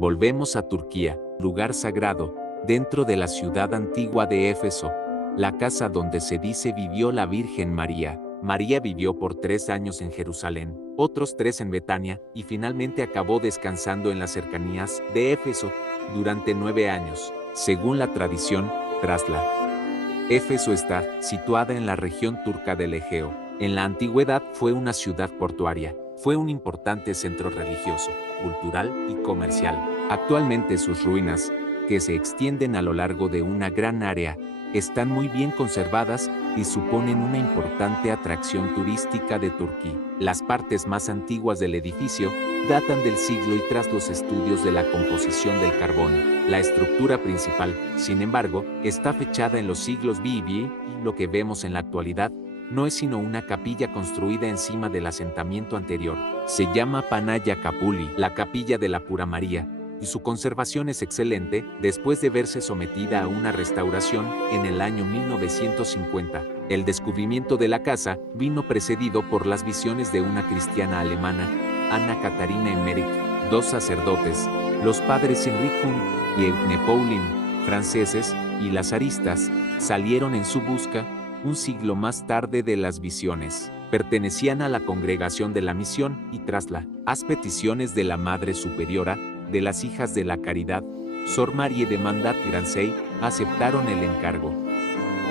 Volvemos a Turquía, lugar sagrado, dentro de la ciudad antigua de Éfeso, la casa donde se dice vivió la Virgen María. María vivió por 3 años en Jerusalén, otros 3 en Betania, y finalmente acabó descansando en las cercanías de Éfeso durante 9 años, según la tradición, Trasla. Éfeso está situada en la región turca del Egeo. En la antigüedad fue una ciudad portuaria. Fue un importante centro religioso, cultural y comercial. Actualmente sus ruinas, que se extienden a lo largo de una gran área, están muy bien conservadas y suponen una importante atracción turística de Turquía. Las partes más antiguas del edificio datan del siglo y tras los estudios de la composición del carbón. La estructura principal, sin embargo, está fechada en los siglos BB y lo que vemos en la actualidad no es sino una capilla construida encima del asentamiento anterior. Se llama Panaya Kapuli, la capilla de la Pura María, y su conservación es excelente después de verse sometida a una restauración en el año 1950. El descubrimiento de la casa vino precedido por las visiones de una cristiana alemana, Anna Katharina Emmerich, 2 sacerdotes, los padres Henrik Hund y Eugene Paulin, franceses, y lazaristas, salieron en su busca un siglo más tarde de las visiones. Pertenecían a la congregación de la misión y tras las peticiones de la Madre Superiora de las Hijas de la Caridad, Sor Marie de Mandat Gransey, aceptaron el encargo.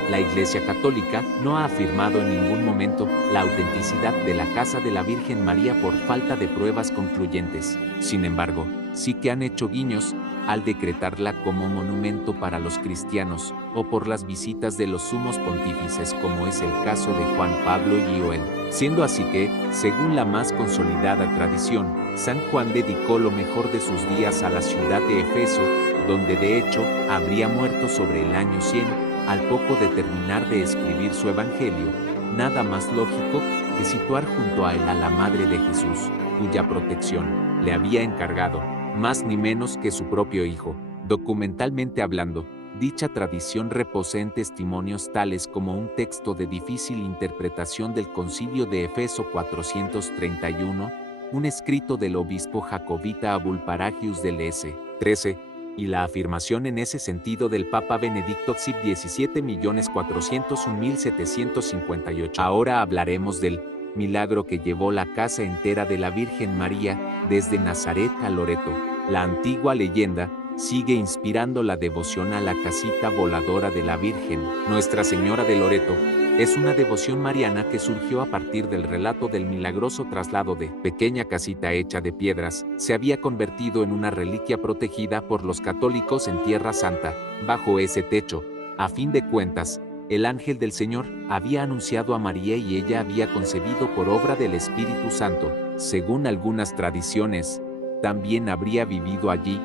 La Iglesia Católica no ha afirmado en ningún momento la autenticidad de la casa de la Virgen María por falta de pruebas concluyentes. Sin embargo, sí que han hecho guiños al decretarla como monumento para los cristianos o por las visitas de los sumos pontífices, como es el caso de Juan Pablo y Joel. Siendo así que, según la más consolidada tradición, San Juan dedicó lo mejor de sus días a la ciudad de Éfeso, donde de hecho habría muerto sobre el año 100, al poco de terminar de escribir su evangelio. Nada más lógico que situar junto a él a la Madre de Jesús, cuya protección le había encargado, más ni menos que su propio hijo. Documentalmente hablando, dicha tradición reposa en testimonios tales como un texto de difícil interpretación del Concilio de Éfeso 431, un escrito del obispo jacobita Abulparagius del S. 13, y la afirmación en ese sentido del Papa Benedicto XIV 17.401.758. Ahora hablaremos del milagro que llevó la casa entera de la Virgen María desde Nazaret a Loreto. La antigua leyenda sigue inspirando la devoción a la casita voladora de la Virgen. Nuestra Señora de Loreto es una devoción mariana que surgió a partir del relato del milagroso traslado de pequeña casita hecha de piedras. Se había convertido en una reliquia protegida por los católicos en Tierra Santa. Bajo ese techo, a fin de cuentas, el ángel del Señor había anunciado a María y ella había concebido por obra del Espíritu Santo. Según algunas tradiciones, también habría vivido allí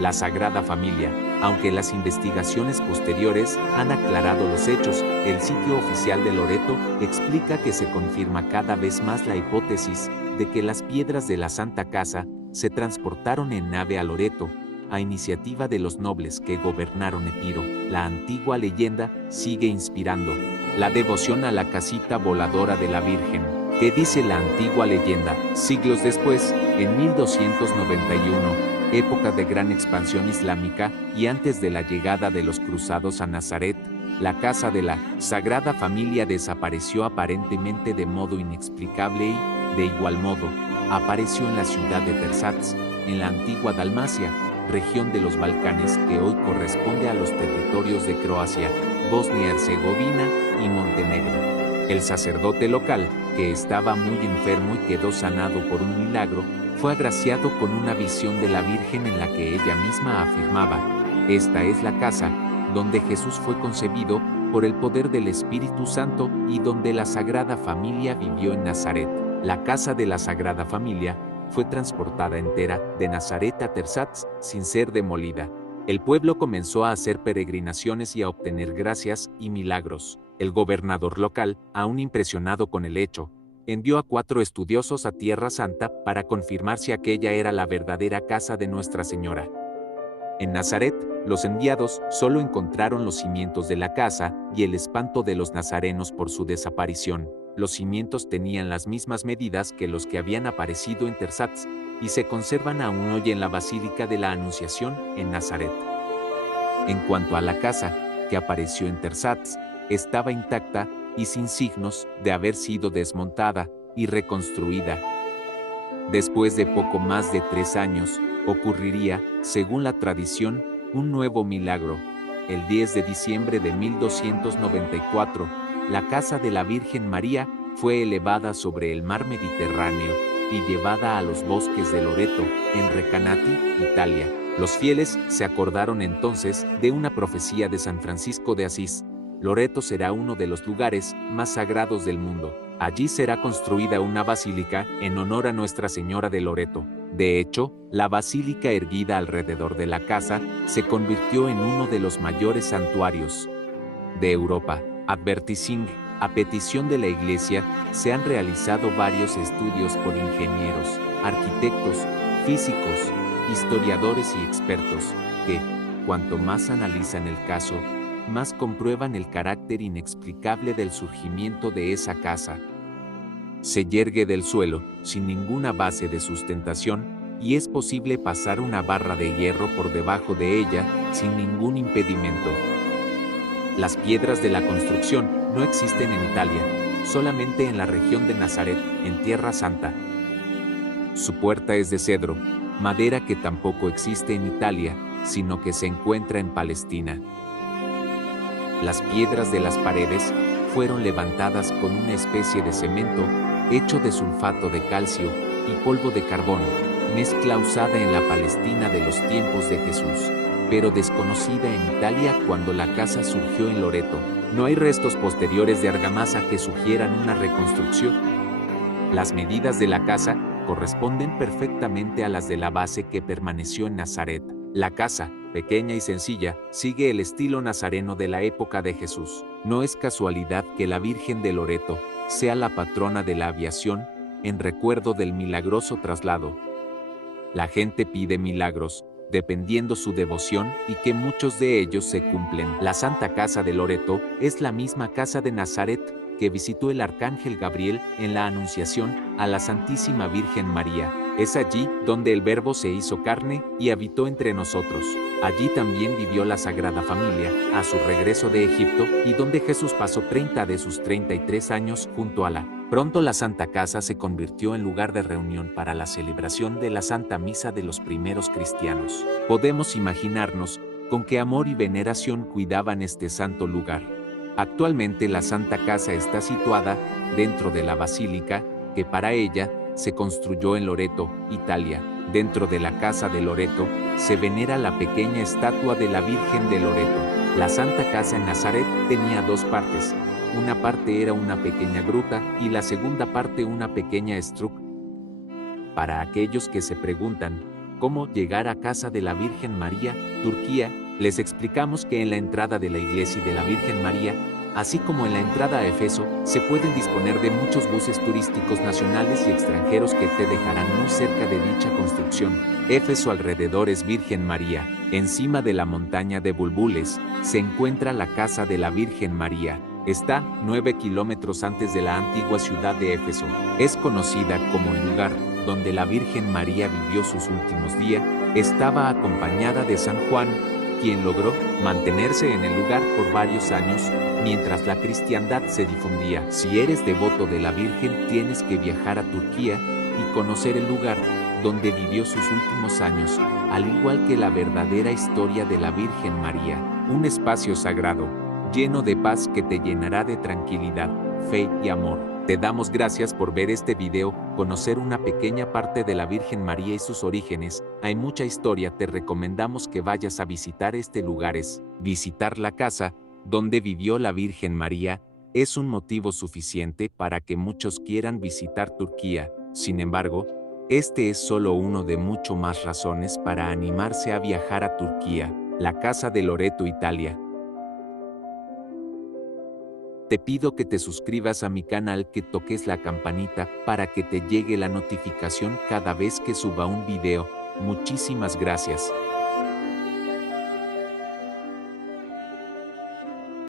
la Sagrada Familia. Aunque las investigaciones posteriores han aclarado los hechos, el sitio oficial de Loreto explica que se confirma cada vez más la hipótesis de que las piedras de la Santa Casa se transportaron en nave a Loreto, a iniciativa de los nobles que gobernaron Epiro. La antigua leyenda sigue inspirando la devoción a la casita voladora de la Virgen. ¿Qué dice la antigua leyenda? Siglos después, en 1291, época de gran expansión islámica y antes de la llegada de los cruzados a Nazaret, la casa de la Sagrada Familia desapareció aparentemente de modo inexplicable y, de igual modo, apareció en la ciudad de Tersats, en la antigua Dalmacia, región de los Balcanes que hoy corresponde a los territorios de Croacia, Bosnia-Herzegovina y Montenegro. El sacerdote local, que estaba muy enfermo y quedó sanado por un milagro, fue agraciado con una visión de la Virgen en la que ella misma afirmaba: esta es la casa donde Jesús fue concebido por el poder del Espíritu Santo y donde la Sagrada Familia vivió en Nazaret. La casa de la Sagrada Familia fue transportada entera de Nazaret a Tersats sin ser demolida. El pueblo comenzó a hacer peregrinaciones y a obtener gracias y milagros. El gobernador local, aún impresionado con el hecho, envió a 4 estudiosos a Tierra Santa para confirmar si aquella era la verdadera casa de Nuestra Señora. En Nazaret, los enviados solo encontraron los cimientos de la casa y el espanto de los nazarenos por su desaparición. Los cimientos tenían las mismas medidas que los que habían aparecido en Tersats, y se conservan aún hoy en la Basílica de la Anunciación, en Nazaret. En cuanto a la casa, que apareció en Tersatz, estaba intacta y sin signos de haber sido desmontada y reconstruida. Después de poco más de 3 años, ocurriría, según la tradición, un nuevo milagro. El 10 de diciembre de 1294, la casa de la Virgen María fue elevada sobre el mar Mediterráneo y llevada a los bosques de Loreto, en Recanati, Italia. Los fieles se acordaron entonces de una profecía de San Francisco de Asís. Loreto será uno de los lugares más sagrados del mundo. Allí será construida una basílica en honor a Nuestra Señora de Loreto. De hecho, la basílica erguida alrededor de la casa se convirtió en uno de los mayores santuarios de Europa. Advertising. A petición de la Iglesia, se han realizado varios estudios por ingenieros, arquitectos, físicos, historiadores y expertos, que, cuanto más analizan el caso, más comprueban el carácter inexplicable del surgimiento de esa casa. Se yergue del suelo, sin ninguna base de sustentación, y es posible pasar una barra de hierro por debajo de ella, sin ningún impedimento. Las piedras de la construcción no existen en Italia, solamente en la región de Nazaret, en Tierra Santa. Su puerta es de cedro, madera que tampoco existe en Italia, sino que se encuentra en Palestina. Las piedras de las paredes fueron levantadas con una especie de cemento hecho de sulfato de calcio y polvo de carbón, mezcla usada en la Palestina de los tiempos de Jesús, pero desconocida en Italia cuando la casa surgió en Loreto. No hay restos posteriores de argamasa que sugieran una reconstrucción. Las medidas de la casa corresponden perfectamente a las de la base que permaneció en Nazaret. La casa, pequeña y sencilla, sigue el estilo nazareno de la época de Jesús. No es casualidad que la Virgen de Loreto sea la patrona de la aviación, en recuerdo del milagroso traslado. La gente pide milagros, dependiendo su devoción, y que muchos de ellos se cumplen. La Santa Casa de Loreto es la misma casa de Nazaret que visitó el arcángel Gabriel en la Anunciación a la Santísima Virgen María. Es allí donde el Verbo se hizo carne y habitó entre nosotros. Allí también vivió la Sagrada Familia, a su regreso de Egipto, y donde Jesús pasó 30 de sus 33 años junto a la. Pronto la Santa Casa se convirtió en lugar de reunión para la celebración de la Santa Misa de los primeros cristianos. Podemos imaginarnos con qué amor y veneración cuidaban este santo lugar. Actualmente la Santa Casa está situada dentro de la basílica, que para ella se construyó en Loreto, Italia. Dentro de la casa de Loreto se venera la pequeña estatua de la Virgen de Loreto. La Santa Casa en Nazaret tenía 2 partes. Una parte era una pequeña gruta y la segunda parte una pequeña estructura. Para aquellos que se preguntan cómo llegar a casa de la Virgen María, Turquía, les explicamos que en la entrada de la iglesia de la Virgen María, así como en la entrada a Éfeso, se pueden disponer de muchos buses turísticos nacionales y extranjeros que te dejarán muy cerca de dicha construcción. Éfeso alrededores Virgen María. Encima de la montaña de Bulbules, se encuentra la casa de la Virgen María. Está 9 kilómetros antes de la antigua ciudad de Éfeso. Es conocida como el lugar donde la Virgen María vivió sus últimos días. Estaba acompañada de San Juan, quien logró mantenerse en el lugar por varios años, mientras la cristiandad se difundía. Si eres devoto de la Virgen, tienes que viajar a Turquía y conocer el lugar donde vivió sus últimos años, al igual que la verdadera historia de la Virgen María. Un espacio sagrado, lleno de paz que te llenará de tranquilidad, fe y amor. Te damos gracias por ver este video, conocer una pequeña parte de la Virgen María y sus orígenes. Hay mucha historia, te recomendamos que vayas a visitar este lugar. Visitar la casa donde vivió la Virgen María es un motivo suficiente para que muchos quieran visitar Turquía. Sin embargo, este es solo uno de mucho más razones para animarse a viajar a Turquía, la casa de Loreto, Italia. Te pido que te suscribas a mi canal, que toques la campanita para que te llegue la notificación cada vez que suba un video. Muchísimas gracias.